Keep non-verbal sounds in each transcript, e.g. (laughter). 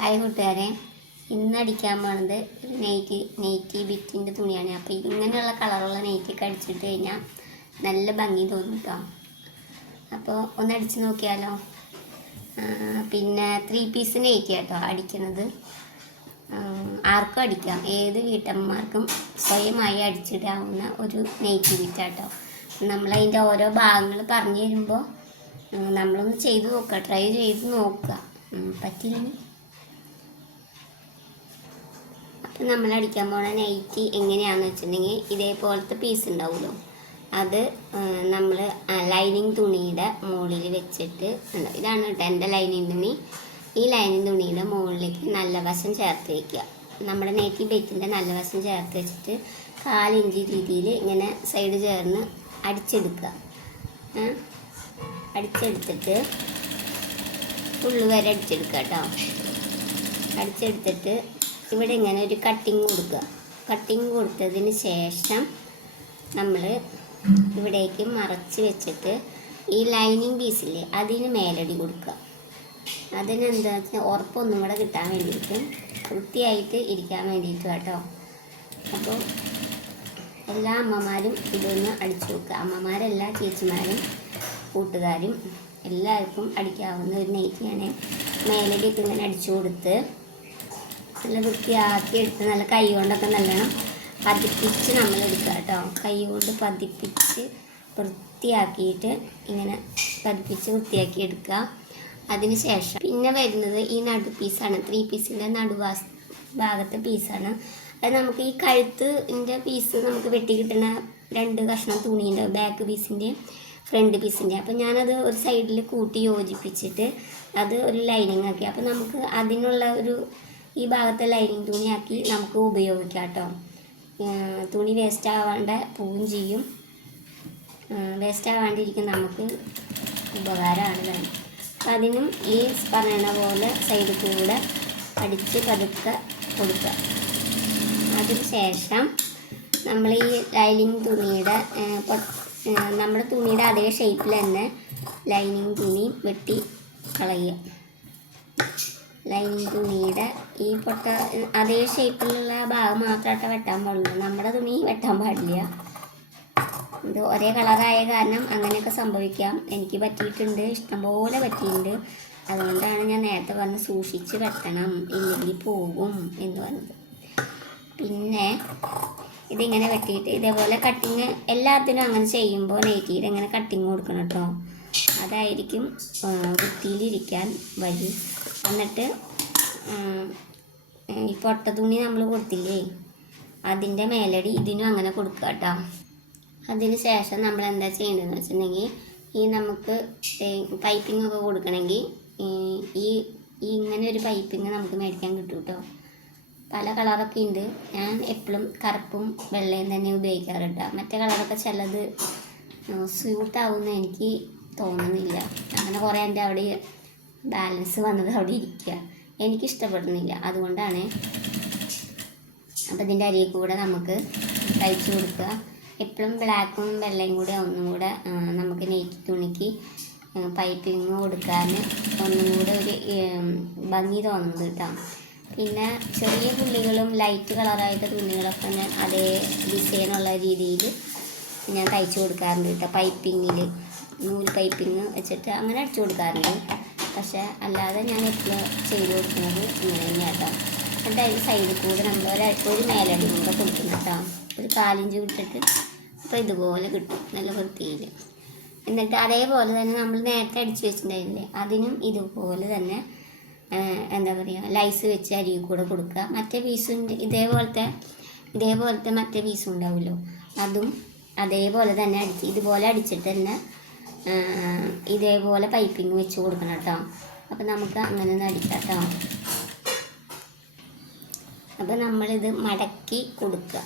Hi കൂട്ടുകാരെ. ഇന്ന് അടിക്കാൻ പോണത് നെയ്റ്റി നെയ്റ്റി ബിറ്റിന്റെ തുണിയാണ്. അപ്പോൾ ഇങ്ങനെയുള്ള കളറുള്ള നെയ്റ്റൊക്കെ അടിച്ചിട്ട് കഴിഞ്ഞാൽ നല്ല ഭംഗി തോന്നും കേട്ടോ അപ്പോൾ ഒന്ന് അടിച്ച് നോക്കിയാലോ? പിന്നെ ത്രീ പീസ് നെയ്റ്റി കേട്ടോ അടിക്കുന്നത് ആർക്കും അടിക്കാം. ഏത് വീട്ടമ്മമാർക്കും സ്വയമായി അടിച്ചിടാവുന്ന ഒരു നെയ്റ്റി ബിറ്റാട്ടോ നമ്മളതിന്റെ ഓരോ ഭാഗങ്ങൾ പറഞ്ഞു തരുമ്പോൾ നമ്മളൊന്ന് ചെയ്ത് നോക്കുക ട്രൈ ചെയ്ത് നോക്കുക പറ്റില്ലെങ്കിൽ നമ്മൾ അടിക്കാൻ പോണ നൈറ്റി എങ്ങനെയാണെന്ന് വെച്ചിട്ടുണ്ടെങ്കിൽ ഇതേപോലത്തെ പീസ് ഉണ്ടാവുമല്ലോ. അത് നമ്മൾ ലൈനിങ് തുണിയുടെ മുകളിൽ വെച്ചിട്ട് ഇതാണ് കേട്ടോ എന്റെ ലൈനിങ് തുണി. ഈ ലൈനിങ് തുണിയുടെ മുകളിലേക്ക് നല്ല വശം ചേർത്ത് വയ്ക്കുക നമ്മുടെ നെറ്റി ബെറ്റിന്റെ നല്ല വശം ചേർത്ത് വെച്ചിട്ട് കാലിഞ്ച് രീതിയിൽ ഇങ്ങനെ സൈഡ് ചേർന്ന് അടിച്ചെടുക്കുക. അടിച്ചെടുത്തിട്ട് ഉള്ളു വരെ അടിച്ചെടുക്കുക കേട്ടോ. അടിച്ചെടുത്തിട്ട് ഇവിടെ ഇങ്ങനെ ഒരു കട്ടിങ് കൊടുക്കുക. കട്ടിങ് കൊടുത്തതിന് ശേഷം നമ്മൾ ഇവിടേക്ക് മറച്ച് വെച്ചിട്ട് ഈ ലൈനിങ് പീസില്ലേ അതിന് മേലടി കൊടുക്കുക. അതിനെന്താ വെച്ചാൽ ഉറപ്പൊന്നും കൂടെ കിട്ടാൻ വേണ്ടിയിട്ട് വൃത്തിയായിട്ട് ഇരിക്കാൻ വേണ്ടിയിട്ട് കേട്ടോ അപ്പോൾ എല്ലാ അമ്മമാരും ഇതൊന്ന് അടിച്ചു നോക്കുക അമ്മമാരെല്ലാ ചേച്ചിമാരും കൂട്ടുകാരും എല്ലാവർക്കും അടിക്കാവുന്ന ഒരു നെയ്റ്റിയാണ് മേലടിയൊക്കെ ഇങ്ങനെ അടിച്ചു കൊടുത്ത് നല്ല വൃത്തിയാക്കി എടുത്ത് നല്ല കൈ കൊണ്ടൊക്കെ നല്ലോണം പതിപ്പിച്ച് നമ്മൾ എടുക്കുക കേട്ടോ. കൈ കൊണ്ട് പതിപ്പിച്ച് വൃത്തിയാക്കിയിട്ട് ഇങ്ങനെ പതിപ്പിച്ച് വൃത്തിയാക്കി എടുക്കുക. അതിന് ശേഷം പിന്നെ വരുന്നത് ഈ നടു പീസാണ് ത്രീ പീസിന്റെ നടുവാ ഭാഗത്തെ പീസാണ് അത് നമുക്ക് ഈ കഴുത്തിന്റെ പീസ് നമുക്ക് വെട്ടി കിട്ടുന്ന രണ്ട് കഷ്ണം തുണീന്റെ ബാക്ക് പീസിന്റെയും ഫ്രണ്ട് പീസിന്റെ അപ്പോൾ ഞാനത് ഒരു സൈഡിൽ കൂട്ടി യോജിപ്പിച്ചിട്ട് അത് ഒരു ലൈനിങ് ആക്കി. അപ്പോൾ നമുക്ക് അതിനുള്ള ഒരു ഈ ഭാഗത്ത് ലൈനിങ് തുണിയാക്കി നമുക്ക് ഉപയോഗിക്കാം കേട്ടോ. തുണി വേസ്റ്റ് ആവാണ്ട് പൂവും ചെയ്യും. വേസ്റ്റ് ആവാണ്ടിരിക്കും നമുക്ക് ഉപകാരമാണ് വേണം അപ്പം അതിനും ഈ പറയണ പോലെ സൈഡിൽ കൂടെ അടിച്ച് പതുക്കെ കൊടുക്കുക. അതിന് ശേഷം നമ്മൾ ഈ ലൈനിങ് തുണിയുടെ നമ്മുടെ തുണിയുടെ അതേ ഷേപ്പിൽ തന്നെ ലൈനിങ് തുണി വെട്ടി കളയുക. ലൈനിങ് തുണിയുടെ ഈ പൊട്ട അതേ ഷേപ്പിലുള്ള ഭാഗം മാത്രമായിട്ട് വെട്ടാൻ പാടുള്ളൂ. നമ്മുടെ തുണി വെട്ടാൻ പാടില്ല. ഇത് ഒരേ കളറായ കാരണം അങ്ങനെയൊക്കെ സംഭവിക്കാം. എനിക്ക് പറ്റിയിട്ടുണ്ട്. ഇഷ്ടംപോലെ പറ്റിയിട്ടുണ്ട്. അതുകൊണ്ടാണ് ഞാൻ നേരത്തെ പറഞ്ഞ് സൂക്ഷിച്ച് വെട്ടണം. ഇല്ലെങ്കിൽ പോകും എന്ന് പറഞ്ഞത്. പിന്നെ ഇതിങ്ങനെ വെട്ടിയിട്ട് ഇതേപോലെ കട്ടിങ് എല്ലാത്തിനും അങ്ങനെ ചെയ്യുമ്പോൾ നെയ്റ്റിയിൽ ഇങ്ങനെ കട്ടിങ് കൊടുക്കണം കേട്ടോ അതായിരിക്കും വൃത്തിയിലിരിക്കാൻ വഴി. എന്നിട്ട് ഈ പൊട്ട തുണി നമ്മൾ കൊടുത്തില്ലേ? അതിന്റെ മേലടി ഇതിനും അങ്ങനെ കൊടുക്കുക കേട്ടോ അതിന് ശേഷം നമ്മൾ എന്താ ചെയ്യേണ്ടതെന്ന് വെച്ചിട്ടുണ്ടെങ്കിൽ ഈ നമുക്ക് പൈപ്പിംഗ് ഒക്കെ കൊടുക്കണമെങ്കിൽ ഈ ഇങ്ങനെ ഒരു പൈപ്പിംഗ് നമുക്ക് മേടിക്കാൻ കിട്ടും കേട്ടോ പല കളറൊക്കെ ഉണ്ട് ഞാൻ എപ്പോഴും കറുപ്പും വെള്ളയും തന്നെ ഉപയോഗിക്കാറുണ്ട് മറ്റേ കളറൊക്കെ ചിലത് സ്യൂട്ടാവുമെന്ന് എനിക്ക് തോന്നുന്നില്ല. അങ്ങനെ കുറേ എന്റെ അവിടെ ബാലൻസ് വന്നത് അവിടെ ഇരിക്കുക. എനിക്കിഷ്ടപ്പെടുന്നില്ല. അതുകൊണ്ടാണ് അപ്പോൾ ഇതിന്റെ അരിയിൽ കൂടെ നമുക്ക് തയ്ച്ച് കൊടുക്കുക. എപ്പോഴും ബ്ലാക്കും വെള്ളയും കൂടെ ഒന്നും കൂടെ നമുക്ക് നെയ്റ്റ് തുണിക്ക് പൈപ്പിങ് കൊടുക്കാൻ ഒന്നും കൂടെ ഒരു ഭംഗി തോന്നുന്നത് കേട്ടോ. പിന്നെ ചെറിയ പുള്ളികളും ലൈറ്റ് കളറായിട്ട് തുണികളൊക്കെ ഞാൻ അതേ ഡിസൈനുള്ള രീതിയിൽ ഞാൻ തയ്ച്ചു കൊടുക്കാറുണ്ട് കേട്ടോ. പൈപ്പിങ്ങിൽ നൂൽ പൈപ്പിങ് വെച്ചിട്ട് അങ്ങനെ അടിച്ചു കൊടുക്കാറുണ്ട്. പക്ഷേ അല്ലാതെ ഞാൻ എപ്പോഴും ചെയ്ത് കൊടുക്കുന്നത് ഇങ്ങനെ തന്നെയാണ് കേട്ടോ എന്നിട്ട് അതിന്റെ സൈഡിൽ കൂടെ നമ്മൾ ഒരു ഒരു മേലടി കൂടെ കൊടുക്കുന്നു കേട്ടോ. ഒരു കാലിഞ്ച് വിട്ടിട്ട് അപ്പോൾ ഇതുപോലെ കിട്ടും. നല്ല വൃത്തിയിൽ. എന്നിട്ട് അതേപോലെ തന്നെ നമ്മൾ നേരത്തെ അടിച്ചു വെച്ചിട്ടുണ്ടായില്ലേ അതിനും ഇതുപോലെ തന്നെ എന്താ പറയുക ലൈസ് വെച്ച് അരി കൂടെ കൊടുക്കുക. മറ്റേ പീസിന്റെ ഇതേപോലത്തെ ഇതേപോലത്തെ മറ്റേ പീസും ഉണ്ടാവുമല്ലോ. അതും അതേപോലെ തന്നെ അടിച്ച് ഇതുപോലെ അടിച്ചിട്ട് തന്നെ ഇതേപോലെ പൈപ്പിംഗ് വെച്ച് കൊടുക്കണം കേട്ടോ അപ്പം നമുക്ക് അങ്ങനെ ഒന്ന് അടിക്കാം കേട്ടോ അപ്പം നമ്മളിത് മടക്കി കൊടുക്കുക.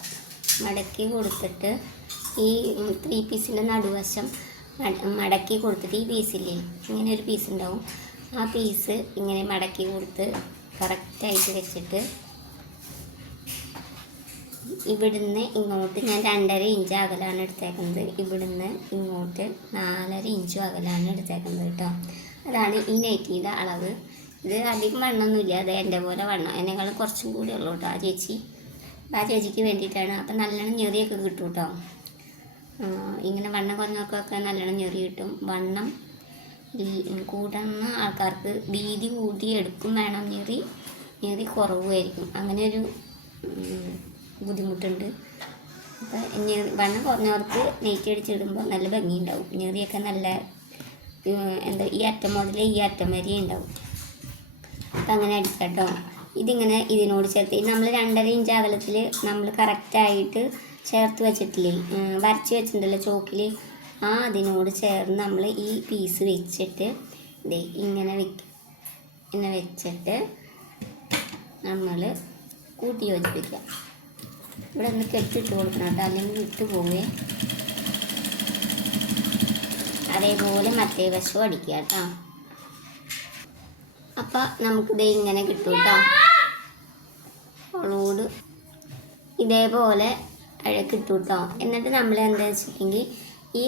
മടക്കി കൊടുത്തിട്ട് ഈ ത്രീ പീസിന്റെ നടുവശം മടക്കി കൊടുത്തിട്ട് ഈ പീസില്ലേ ഇങ്ങനെ ഒരു പീസ് ഉണ്ടാവും. ആ പീസ് ഇങ്ങനെ മടക്കി കൊടുത്ത് കറക്റ്റായിട്ട് വെച്ചിട്ട് ഇവിടുന്ന് ഇങ്ങോട്ട് ഞാൻ രണ്ടര ഇഞ്ച് അകലാണ് എടുത്തേക്കുന്നത്. ഇവിടുന്ന് ഇങ്ങോട്ട് നാലര ഇഞ്ചും അകലാണ് എടുത്തേക്കുന്നത് കേട്ടോ. അതാണ് ഈ നൈറ്റിയുടെ അളവ്. ഇത് അധികം വണ്ണമൊന്നുമില്ല. അത് എന്റെ പോലെ വണ്ണം. എന്നെക്കാളും കുറച്ചും കൂടി ഉള്ളൂ കേട്ടോ ആ ചേച്ചി. ആ ചേച്ചിക്ക് വേണ്ടിയിട്ടാണ്. അപ്പം നല്ലോണം ഞെറിയൊക്കെ കിട്ടും കേട്ടോ. ഇങ്ങനെ വണ്ണം കുറഞ്ഞവർക്കൊക്കെ നല്ലോണം ഞെറി കിട്ടും. വണ്ണം കൂടുന്ന ആൾക്കാർക്ക് വീതി കൂടി എടുക്കും വേണം. ഞെറി ഞെറി കുറവുമായിരിക്കും. അങ്ങനെ ഒരു ബുദ്ധിമുട്ടുണ്ട്. അപ്പം വണ്ണം കുറഞ്ഞവർക്ക് നെയ്റ്റ് അടിച്ചിടുമ്പോൾ നല്ല ഭംഗിയുണ്ടാവും. ഞെറിയൊക്കെ നല്ല എന്താ ഈ അറ്റം മുതൽ ഈ അറ്റം വരെ ഉണ്ടാവും. അപ്പം അങ്ങനെ അടിക്കട്ടോ. ഇതിങ്ങനെ ഇതിനോട് ചേർത്ത്. നമ്മൾ രണ്ടര ഇഞ്ച് അകലത്തിൽ നമ്മൾ കറക്റ്റായിട്ട് ചേർത്ത് വെച്ചിട്ടില്ലേ? വരച്ച് വെച്ചിട്ടുണ്ടല്ലോ ചോക്കിൽ ആ അതിനോട് ചേർന്ന് നമ്മൾ ഈ പീസ് വെച്ചിട്ട് ദേ ഇങ്ങനെ വെക്ക ഇങ്ങനെ വെച്ചിട്ട് നമ്മൾ കൂട്ടി യോജിപ്പിക്കുക. ഇവിടെ ഒന്ന് കെട്ടിട്ട് കൊടുക്കണം കേട്ടോ. അല്ലെങ്കിൽ ഇട്ട് പോവേ. അതേപോലെ മറ്റേ വശവും അടിക്കുക കേട്ടോ. അപ്പം നമുക്കിത് ഇങ്ങനെ കിട്ടും കേട്ടോ. ഇതേപോലെ കിട്ടും കേട്ടോ. എന്നിട്ട് നമ്മൾ എന്താ വെച്ചിട്ടുണ്ടെങ്കിൽ ഈ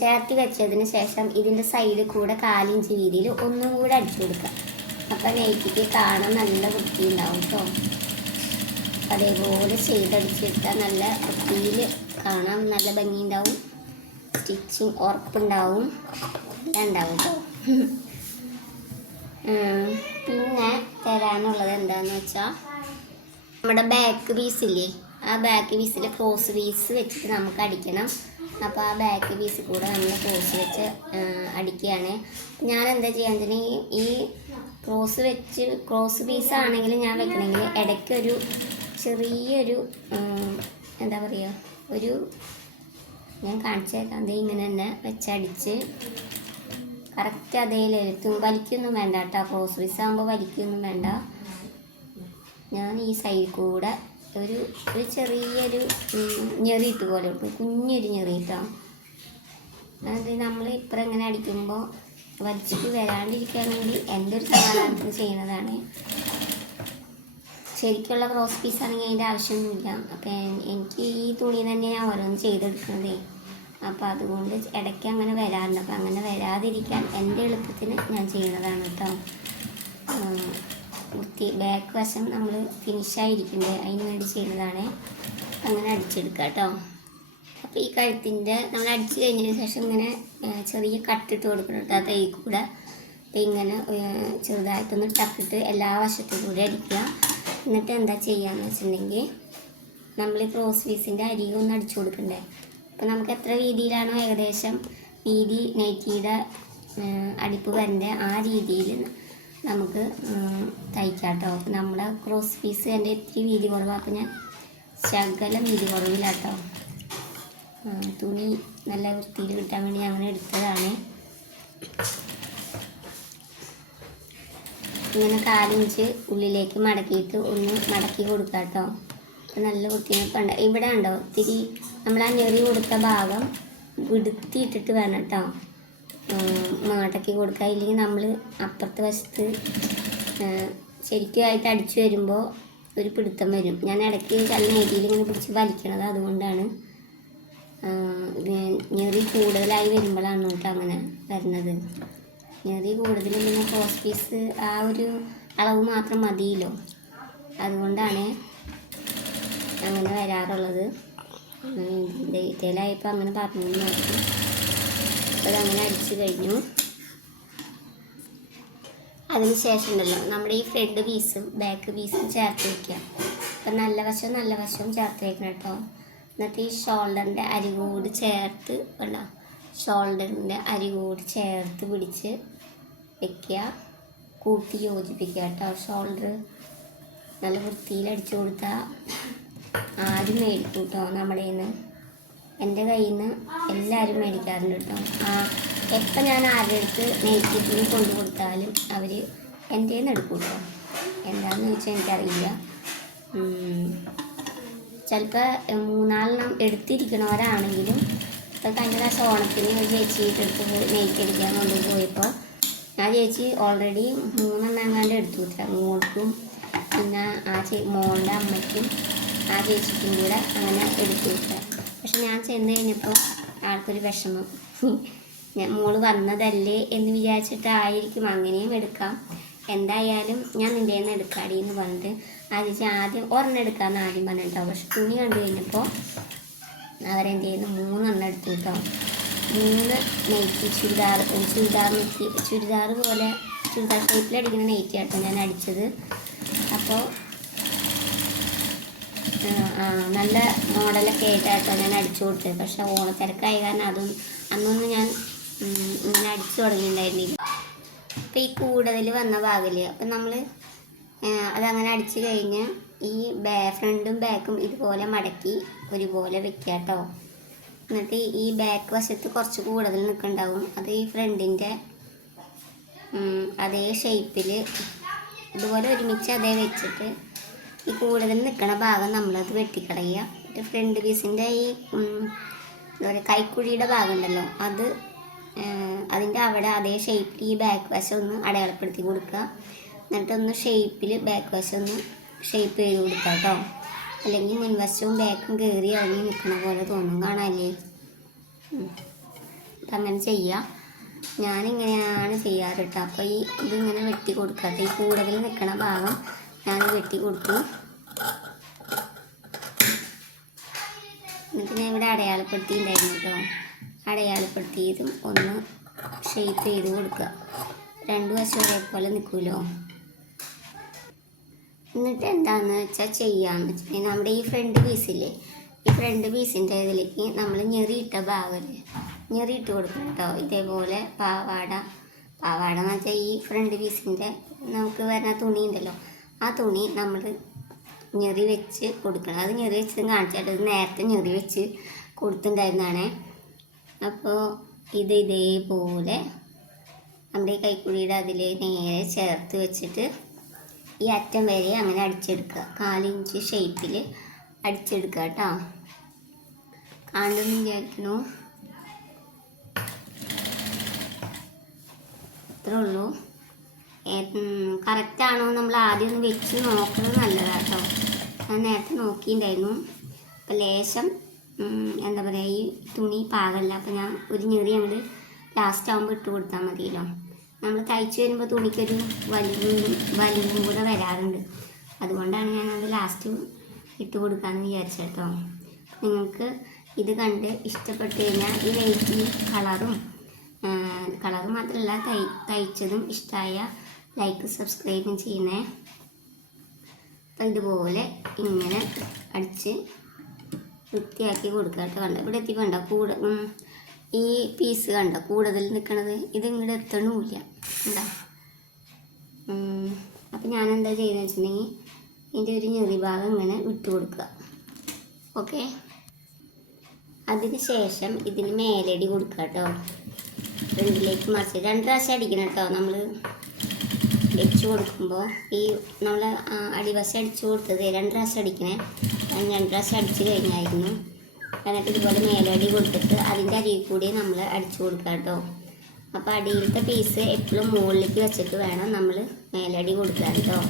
ചേർത്ത് വെച്ചതിന് ശേഷം ഇതിന്റെ സൈഡിൽ കൂടെ കാലിഞ്ച് വീതിയിൽ ഒന്നും കൂടെ അടിച്ചു കൊടുക്കുക. അപ്പം നെയ്റ്റിക്ക് കാണാൻ നല്ല വൃത്തി ഉണ്ടാവും കേട്ടോ. അതേപോലെ ചെയ്തടിച്ചെടുത്താൽ നല്ല വൃത്തിയിൽ കാണാം നല്ല ഭംഗി ഉണ്ടാവും സ്റ്റിച്ചിങ് ഉറപ്പുണ്ടാവും ഉണ്ടാവും പിന്നെ തരാനുള്ളത് എന്താന്ന് വെച്ചാൽ നമ്മുടെ ബാക്ക് പീസില്ലേ ആ ബാക്ക് പീസിൽ ക്രോസ് പീസ് വെച്ചിട്ട് നമുക്ക് അടിക്കണം. അപ്പോൾ ആ ബാക്ക് പീസിൽ കൂടെ നമ്മൾ ക്രോസ് വെച്ച് അടിക്കുകയാണ്. ഞാൻ എന്താ ചെയ്യാന്ന് ഈ ക്രോസ് വെച്ച് ക്രോസ് പീസാണെങ്കിൽ ഞാൻ വെക്കണമെങ്കിൽ ഇടയ്ക്കൊരു ചെറിയൊരു എന്താ പറയുക ഒരു ഞാൻ കാണിച്ചേക്കാം. അതേ ഇങ്ങനെ തന്നെ വെച്ചടിച്ച് കറക്റ്റ് അതേലെത്തും വലിക്കൊന്നും വേണ്ട കേട്ടോ. ക്രോസ് പീസ് ആകുമ്പോൾ വലിക്കൊന്നും വേണ്ട. ഞാൻ ഈ സൈഡിൽ കൂടെ ഒരു ഒരു ചെറിയൊരു ഞെറിയിട്ട് പോലെ ഇട്ടു കുഞ്ഞൊരു ഞെറിയിട്ടാണ് അത് നമ്മൾ ഇപ്പം ഇങ്ങനെ അടിക്കുമ്പോൾ വലിച്ചിട്ട് വരാണ്ടിരിക്കാൻ വേണ്ടി എന്റെ ഒരു സമാധാനത്തിന് ചെയ്യുന്നതാണ്. ശരിക്കുള്ള ക്രോസ് പീസ് ആണെങ്കിൽ അതിന്റെ ആവശ്യമൊന്നുമില്ല. അപ്പോൾ എനിക്ക് ഈ തുണി തന്നെ ഞാൻ ഓരോന്ന് ചെയ്തെടുക്കുന്നതേ. അപ്പോൾ അതുകൊണ്ട് ഇടയ്ക്ക് അങ്ങനെ വരാറുണ്ട്. അപ്പോൾ അങ്ങനെ വരാതിരിക്കാൻ എന്റെ എളുപ്പത്തിന് ഞാൻ ചെയ്യുന്നതാണ് കേട്ടോ. വൃത്തി ബാക്ക് വശം നമ്മൾ ഫിനിഷായിരിക്കണ്ടേ അതിന് വേണ്ടി ചെയ്യുന്നതാണ് അങ്ങനെ അടിച്ചെടുക്കുക കേട്ടോ. അപ്പോൾ ഈ കഴുത്തിന്റെ നമ്മൾ അടിച്ച് കഴിഞ്ഞതിന് ശേഷം ഇങ്ങനെ ചെറിയ കട്ടിട്ട് കൊടുക്കണം കേട്ടോ. തൈ കൂടെ. അപ്പോൾ ഇങ്ങനെ ചെറുതായിട്ടൊന്ന് ടക്കിട്ട് എല്ലാ വശത്തും കൂടി അടിക്കുക. എന്നിട്ട് എന്താ ചെയ്യാന്ന് വെച്ചിട്ടുണ്ടെങ്കിൽ നമ്മൾ ക്രോസ് പീസിന്റെ അരി ഒന്ന് അടിച്ചു കൊടുക്കണ്ടേ? അപ്പോൾ നമുക്ക് എത്ര രീതിയിലാണോ ഏകദേശം വീതി നൈറ്റിയുടെ അടിപ്പ് വരേണ്ടത് ആ രീതിയിൽ നമുക്ക് തയ്ക്കാം കേട്ടോ. നമ്മുടെ ക്രോസ് പീസ് എന്റെ ഇത്തിരി വീതി കുറവാണ് അപ്പോൾ ഞാൻ ശകലം വീതി കുറവിലാട്ടോ തുണി നല്ല വൃത്തിയിൽ കിട്ടാൻ വേണ്ടി ഞാൻ എടുത്തതാണ്. ഇങ്ങനെ കാലിഞ്ച് ഉള്ളിലേക്ക് മടക്കിയിട്ട് ഒന്ന് മടക്കി കൊടുക്കുക കേട്ടോ നല്ല കുത്തിനൊക്കെ ഇവിടെ ഉണ്ടോ ഇത്തിരി നമ്മൾ ആ ഞെറി കൊടുത്ത ഭാഗം വിടുത്തിയിട്ടിട്ട് വേണം കേട്ടോ മടക്കി കൊടുക്കുക ഇല്ലെങ്കിൽ നമ്മൾ അപ്പുറത്തെ വശത്ത് ശരിക്കുമായിട്ട് അടിച്ചു വരുമ്പോൾ ഒരു പിടുത്തം വരും. ഞാൻ ഇടയ്ക്ക് നല്ല നേരിയിൽ ഇങ്ങനെ പിടിച്ച് വലിക്കണത് അതുകൊണ്ടാണ്. ഞെറി കൂടുതലായി വരുമ്പോഴാണ് കേട്ടോ അങ്ങനെ വരുന്നത്. ഞെറി കൂടുതലും പിന്നെ ക്രോസ് പീസ് ആ ഒരു അളവ് മാത്രം മതിയല്ലോ. അതുകൊണ്ടാണ് അങ്ങനെ വരാറുള്ളത്. ഡീറ്റെയിലായപ്പോൾ അങ്ങനെ പറഞ്ഞു നോക്കി. അപ്പോൾ അതങ്ങനെ അടിച്ചു കഴിഞ്ഞു. അതിന് ശേഷം ഉണ്ടല്ലോ നമ്മുടെ ഈ ഫ്രണ്ട് പീസും ബാക്ക് പീസും ചേർത്ത് വയ്ക്കുക അപ്പം നല്ല വശവും നല്ല വശവും ചേർത്ത് വയ്ക്കണം കേട്ടോ. എന്നിട്ട് ഈ ഷോൾഡറിന്റെ അരികൂട് ചേർത്ത് വേണ്ട ഷോൾഡറിന്റെ അരികൂട് ചേർത്ത് പിടിച്ച് വെക്കുക. കൂട്ടി യോജിപ്പിക്കുക കേട്ടോ. ഷോൾഡർ നല്ല വൃത്തിയിൽ അടിച്ചു കൊടുത്താൽ ആരും മേടിക്കും കേട്ടോ നമ്മുടെ നിന്ന് എന്റെ കയ്യിൽ നിന്ന് എല്ലാവരും മേടിക്കാറുണ്ട് കേട്ടോ. ആ എപ്പോൾ ഞാൻ ആരുടെ അടുത്ത് നെയ്റ്റിന് കൊണ്ടു കൊടുത്താലും അവർ എന്റെ നിന്ന് എടുക്കും കേട്ടോ. എന്താണെന്ന് ചോദിച്ചാൽ എനിക്കറിയില്ല. ചിലപ്പോൾ മൂന്നാലെണ്ണം എടുത്തിരിക്കണവരാണെങ്കിലും ഇപ്പം കഴിഞ്ഞ പ്രാവശ്യം ഓണത്തിന് ഒരു അടിക്കാൻ കൊണ്ടുപോയപ്പോൾ ആ ചേച്ചി ഓൾറെഡി മൂന്നെണ്ണങ്ങാണ്ട് എടുത്തു കൊടുത്ത മോൾക്കും പിന്നെ ആ ചേ മോളുടെ അമ്മയ്ക്കും ആ ചേച്ചിക്കും കൂടെ അങ്ങനെ എടുത്തു കൊടുത്ത പക്ഷെ ഞാൻ ചെന്ന് കഴിഞ്ഞപ്പോൾ ആൾക്കൊരു വിഷമം. (laughs) ഞാൻ മോൾ വന്നതല്ലേ എന്ന് വിചാരിച്ചിട്ടായിരിക്കും അങ്ങനെയും എടുക്കാം. എന്തായാലും ഞാൻ നിന്റെ നിന്ന് എടുക്കാടി എന്ന് പറഞ്ഞിട്ട് ആ ചേച്ചി ആദ്യം ഒരെണ്ണം എടുക്കാമെന്ന് ആദ്യം പറഞ്ഞിട്ടോ. പക്ഷെ തുണി കണ്ടു കഴിഞ്ഞപ്പോൾ അവരെന്ത് ചെയ്യുന്നു? മൂന്നെണ്ണം എടുത്തു കേട്ടോ. മൂന്ന് നെയ്റ്റ് ചുരിദാർ ചുരിദാർ നെറ്റി ചുരിദാർ പോലെ ചുരിദാർ ഷേപ്പിൽ അടിക്കുന്ന നെയ്റ്റ് ആട്ടോ ഞാൻ അടിച്ചത്. അപ്പോൾ നല്ല മോഡലൊക്കെ ആയിട്ടാട്ടോ ഞാൻ അടിച്ചു കൊടുത്തത്. പക്ഷെ ഓണത്തിരക്കായ കാരണം അതും അന്നൊന്നും ഞാൻ ഇങ്ങനെ അടിച്ചു തുടങ്ങിയിട്ടുണ്ടായിരുന്നില്ല. അപ്പം ഈ കൂടുതൽ വന്ന ഭാഗമില്ല അപ്പം നമ്മൾ അതങ്ങനെ അടിച്ചു കഴിഞ്ഞ് ഈ ബാ ഫ്രണ്ടും ബാക്കും ഇതുപോലെ മടക്കി ഒരുപോലെ വെക്കുക കേട്ടോ എന്നിട്ട് ഈ ബാക്ക് വശത്ത് കുറച്ച് കൂടുതൽ നിൽക്കുന്നുണ്ടാവും. അത് ഈ ഫ്രണ്ടിന്റെ അതേ ഷേപ്പിൽ ഇതുപോലെ ഒരുമിച്ച് അതേ വെച്ചിട്ട് ഈ കൂടുതൽ നിൽക്കണ ഭാഗം നമ്മളത് വെട്ടിക്കളയുക. എന്നിട്ട് ഫ്രണ്ട് പീസിന്റെ ഈ എന്താ പറയുക കൈക്കുഴിയുടെ ഭാഗം ഉണ്ടല്ലോ അത് അതിന്റെ അവിടെ അതേ ഷേപ്പിൽ ഈ ബാക്ക് വശം ഒന്ന് അടയാളപ്പെടുത്തി കൊടുക്കുക. എന്നിട്ടൊന്ന് ഷേപ്പിൽ ബാക്ക് വശം ഒന്ന് ഷേപ്പ് ചെയ്ത് കൊടുക്കുക കേട്ടോ അല്ലെങ്കിൽ മുൻവശവും ബാക്കും കയറി ഇറങ്ങി നിൽക്കണ പോലെ തോന്നും. കാണാല്ലേ അങ്ങനെ ചെയ്യുക ഞാനിങ്ങനെയാണ് ചെയ്യാറ് കേട്ടോ. അപ്പോൾ ഈ ഇതിങ്ങനെ വെട്ടി കൊടുക്കാത്ത ഈ കൂടുതൽ നിൽക്കണ ഭാഗം ഞാൻ വെട്ടി കൊടുക്കും എന്നിട്ട് ഞാൻ ഇവിടെ അടയാളപ്പെടുത്തിയിട്ടുണ്ടായിരുന്നു കേട്ടോ. അടയാളപ്പെടുത്തിയതും ഒന്ന് ഷെയ്പ്പ് ചെയ്ത് കൊടുക്കുക. രണ്ട് വശം ഒരേപോലെ നിൽക്കുമല്ലോ. എന്നിട്ട് എന്താണെന്ന് വെച്ചാൽ ചെയ്യാന്ന് വെച്ചിട്ടുണ്ടെങ്കിൽ നമ്മുടെ ഈ ഫ്രണ്ട് പീസില്ലേ ഈ ഫ്രണ്ട് പീസിന്റെ ഇതിലേക്ക് നമ്മൾ ഞെറിയിട്ട ഭാഗമല്ലേ ഞെറിയിട്ട് കൊടുക്കണം കേട്ടോ ഇതേപോലെ പാവാട. പാവാട എന്ന് വെച്ചാൽ ഈ ഫ്രണ്ട് പീസിന്റെ നമുക്ക് വരുന്ന തുണി ഉണ്ടല്ലോ. ആ തുണി നമ്മൾ ഞെറി വെച്ച് കൊടുക്കണം. അത് ഞെറി വെച്ച് കാണിച്ചാൽ നേരത്തെ ഞെറി വെച്ച് കൊടുത്തിട്ടുണ്ടായിരുന്നാണേ അപ്പോൾ ഇത് ഇതേപോലെ നമ്മുടെ ഈ കൈക്കുഴിയുടെ അതിൽ നേരെ ചേർത്ത് വെച്ചിട്ട് ഈ അറ്റം വരെ അങ്ങനെ അടിച്ചെടുക്കുക. കാലിഞ്ച് ഷേപ്പിൽ അടിച്ചെടുക്കുക കേട്ടോ. കാണുമെന്ന് വിചാരിക്കുന്നു ഇത്രേ ഉള്ളൂ. കറക്റ്റാണോ നമ്മൾ ആദ്യം ഒന്ന് വെച്ച് നോക്കുന്നത് നല്ലതാണ് കേട്ടോ. ഞാൻ നേരത്തെ നോക്കിയിട്ടുണ്ടായിരുന്നു. അപ്പം ലേശം എന്താ പറയുക ഈ തുണി പാകമല്ല. അപ്പം ഞാൻ ഒരു ഞെറി അങ്ങോട്ട് ലാസ്റ്റ് ആകുമ്പോൾ ഇട്ട് കൊടുത്താൽ മതിയല്ലോ. നമ്മൾ തയ്ച്ചു വരുമ്പോൾ തുണിക്കൊരു വലിവും വലിവും കൂടെ വരാറുണ്ട്. അതുകൊണ്ടാണ് ഞാൻ അത് ലാസ്റ്റ് ഇട്ട് കൊടുക്കാമെന്ന് വിചാരിച്ചെടുത്തോ നിങ്ങൾക്ക് ഇത് കണ്ട് ഇഷ്ടപ്പെട്ട് കഴിഞ്ഞാൽ ഈ വെയിറ്റ് കളറും കളർ മാത്രമല്ല തൈ തയ്ച്ചതും ഇഷ്ടമായ ലൈക്ക് സബ്സ്ക്രൈബും ചെയ്യണേ അപ്പം ഇതുപോലെ ഇങ്ങനെ അടിച്ച് വൃത്തിയാക്കി കൊടുക്കുക കേട്ടോ കണ്ട? ഇവിടെ എത്തിക്കണ്ട? കണ്ട കൂടെ ഈ പീസ് കണ്ട? കൂടുതൽ നിൽക്കണത് ഇത് ഇങ്ങോട്ട് എത്തണമില്ല എന്താ അപ്പം എന്താ ചെയ്യുന്നത് വെച്ചിട്ടുണ്ടെങ്കിൽ ഇതിന്റെ ഒരു ഞെറി ഭാഗം ഇങ്ങനെ വിട്ടു കൊടുക്കുക. ഓക്കെ? അതിന് ശേഷം ഇതിന് മേലടി കൊടുക്കുക കേട്ടോ. ഫ്രണ്ടിലേക്ക് മറിച്ച്. രണ്ട് പ്രാവശ്യം അടിക്കണം കേട്ടോ നമ്മൾ വെച്ച് കൊടുക്കുമ്പോൾ ഈ നമ്മൾ അടിവശം അടിച്ചു കൊടുത്തത് രണ്ട് പ്രാവശ്യം അടിക്കണേ. രണ്ട് പ്രാവശ്യം അടിച്ചു കഴിഞ്ഞായിരുന്നു. എന്നിട്ട് ഇതുപോലെ മേലടി കൊടുത്തിട്ട് അതിന്റെ അരിയിൽ കൂടി നമ്മൾ അടിച്ചു കൊടുക്കുക കേട്ടോ. അപ്പോൾ അടിയിലത്തെ പീസ് എപ്പോഴും മുകളിലേക്ക് വെച്ചിട്ട് വേണം നമ്മൾ മേലടി കൊടുക്കാൻ കേട്ടോ.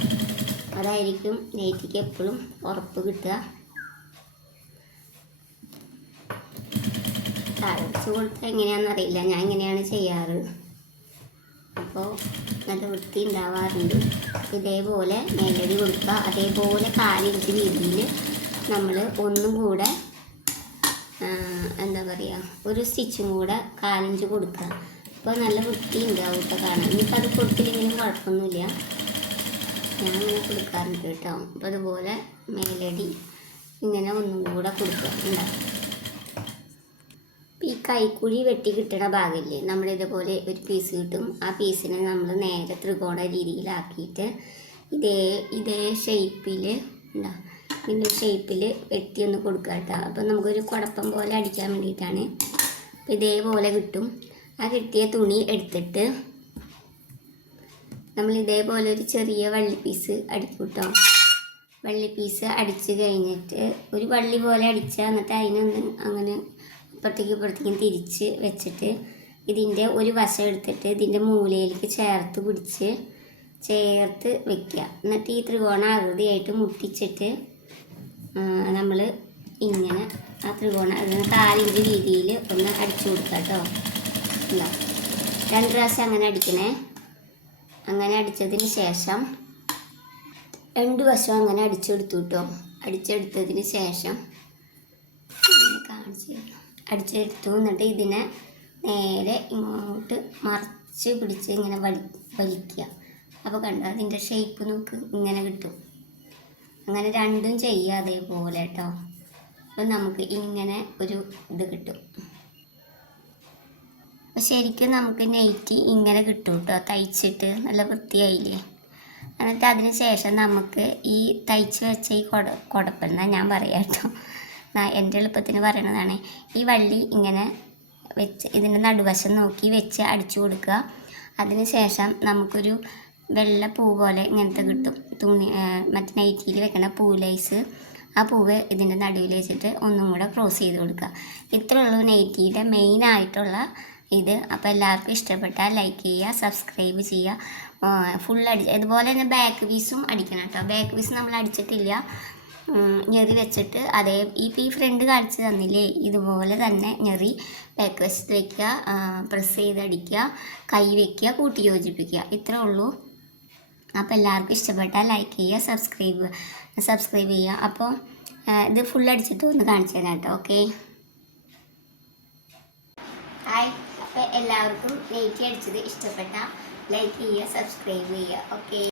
അതായിരിക്കും നെയ്റ്റിക്ക് എപ്പോഴും ഉറപ്പ് കിട്ടുക. താഴടിച്ച് കൊടുത്താൽ എങ്ങനെയാണെന്ന് അറിയില്ല. ഞാൻ ഇങ്ങനെയാണ് ചെയ്യാറ്. അപ്പോൾ നല്ല വൃത്തി ഉണ്ടാവാറുണ്ട്. ഇതേപോലെ മേലടി കൊടുക്കുക. അതേപോലെ കാലിഞ്ച് രീതിയിൽ നമ്മൾ ഒന്നും കൂടെ എന്താ പറയുക ഒരു സ്റ്റിച്ചും കൂടെ കാലിഞ്ച് കൊടുക്കുക അപ്പോൾ നല്ല വൃത്തി ഉണ്ടാവും കേട്ടോ കാണാൻ. ഇനിയിപ്പോൾ അത് കൊടുത്തില്ലെങ്കിലും കുഴപ്പമൊന്നുമില്ല. ഞാൻ അങ്ങനെ കൊടുക്കാറുണ്ട് കേട്ടോ. അപ്പോൾ അതുപോലെ മേലടി ഇങ്ങനെ ഒന്നും കൂടെ കൊടുക്കുക ഉണ്ടാവും ഈ കൈക്കുഴി വെട്ടി കിട്ടണ ഭാഗമില്ലേ? നമ്മൾ ഇതുപോലെ ഒരു പീസ് കിട്ടും. ആ പീസിനെ നമ്മൾ നേരെ ത്രികോണ രീതിയിലാക്കിയിട്ട് ഇതേ ഇതേ ഷേപ്പിൽ എന്താ ഇതിന്റെ ഷേപ്പിൽ വെട്ടി ഒന്ന് കൊടുക്കുക കേട്ടോ. അപ്പം നമുക്കൊരു കുഴപ്പം പോലെ അടിക്കാൻ വേണ്ടിയിട്ടാണ്. അപ്പം ഇതേപോലെ കിട്ടും. ആ കിട്ടിയ തുണി എടുത്തിട്ട് നമ്മൾ ഇതേപോലെ ഒരു ചെറിയ വള്ളി പീസ് അടിക്കും കേട്ടോ. വള്ളി പീസ് അടിച്ച് കഴിഞ്ഞിട്ട് ഒരു വള്ളി പോലെ അടിച്ചാൽ എന്നിട്ട് അതിനൊന്ന് അങ്ങനെ അപ്പുറത്തേക്ക് ഇപ്പുറത്തേക്കും തിരിച്ച് വെച്ചിട്ട് ഇതിന്റെ ഒരു വശം എടുത്തിട്ട് ഇതിന്റെ മൂലയിലേക്ക് ചേർത്ത് പിടിച്ച് ചേർത്ത് വെക്കുക. എന്നിട്ട് ഈ ത്രികോണാകൃതിയായിട്ട് മുട്ടിച്ചിട്ട് നമ്മൾ ഇങ്ങനെ ആ ത്രികോണ കാലിന്റെ രീതിയിൽ ഒന്ന് അടിച്ചു കൊടുക്കുക കേട്ടോ രണ്ട് പ്രാവശ്യം അങ്ങനെ അടിക്കണേ. അങ്ങനെ അടിച്ചതിന് ശേഷം രണ്ട് വശം അങ്ങനെ അടിച്ചെടുത്തു കേട്ടോ അടിച്ചെടുത്തതിന് ശേഷം കാണിച്ചു. അടിച്ചെടുത്തു എന്നിട്ട് ഇതിനെ നേരെ ഇങ്ങോട്ട് മറിച്ച് പിടിച്ച് ഇങ്ങനെ വലി വലിക്കുക. അപ്പോൾ കണ്ടോ അതിന്റെ ഷേപ്പ് നമുക്ക് ഇങ്ങനെ കിട്ടും. അങ്ങനെ രണ്ടും ചെയ്യുക അതേപോലെ കേട്ടോ അപ്പം നമുക്ക് ഇങ്ങനെ ഒരു ഇത് കിട്ടും. അപ്പം ശരിക്കും നമുക്ക് നെയ്റ്റി ഇങ്ങനെ കിട്ടും കേട്ടോ തയ്ച്ചിട്ട് നല്ല വൃത്തിയായില്ലേ? എന്നിട്ട് അതിന് ശേഷം നമുക്ക് ഈ തയ്ച്ച് വെച്ച ഈ കൊട കുടപ്പെന്ന ഞാൻ പറയാം കേട്ടോ എന്റെ എളുപ്പത്തിന് പറയണതാണ്. ഈ വള്ളി ഇങ്ങനെ വെച്ച് ഇതിന്റെ നടുവശം നോക്കി വെച്ച് അടിച്ചു കൊടുക്കുക. അതിന് ശേഷം നമുക്കൊരു വെള്ള പൂ പോലെ ഇങ്ങനത്തെ കിട്ടും. തുണി മറ്റേ നൈറ്റിയിൽ വെക്കണ പൂലൈസ് ആ പൂവ് ഇതിന്റെ നടുവിൽ വെച്ചിട്ട് ഒന്നും കൂടെ ക്രോസ് ചെയ്ത് കൊടുക്കുക. ഇത്രേ ഉള്ളൂ നൈറ്റിയുടെ മെയിൻ ആയിട്ടുള്ള ഇത്. അപ്പോൾ എല്ലാവർക്കും ഇഷ്ടപ്പെട്ടാൽ ലൈക്ക് ചെയ്യുക സബ്സ്ക്രൈബ് ചെയ്യുക. ഫുൾ അടി അതുപോലെ തന്നെ ബാക്ക് പീസും അടിക്കണം കേട്ടോ. ബാക്ക് പീസ് നമ്മൾ അടിച്ചിട്ടില്ല. ഞെറി വെച്ചിട്ട് അതേ ഇപ്പം ഈ ഫ്രണ്ട് കാണിച്ച് തന്നില്ലേ? ഇതുപോലെ തന്നെ ഞെറി ബാക്ക് വശത്ത് വയ്ക്കുക പ്രസ് ചെയ്ത് അടിക്കുക കൈ വയ്ക്കുക കൂട്ടി യോജിപ്പിക്കുക. ഇത്രേ ഉള്ളൂ. അപ്പോൾ എല്ലാവർക്കും ഇഷ്ടപ്പെട്ടാൽ ലൈക്ക് ചെയ്യുക സബ്സ്ക്രൈബ് സബ്സ്ക്രൈബ് ചെയ്യുക. അപ്പോൾ ഇത് ഫുൾ അടിച്ചിട്ട് ഒന്ന് കാണിച്ചു തരാം കേട്ടോ ഓക്കെ ഹായ് അപ്പോൾ എല്ലാവർക്കും നെയ്റ്റി അടിച്ചത് ഇഷ്ടപ്പെട്ടാൽ ലൈക്ക് ചെയ്യുക സബ്സ്ക്രൈബ് ചെയ്യുക ഓക്കെ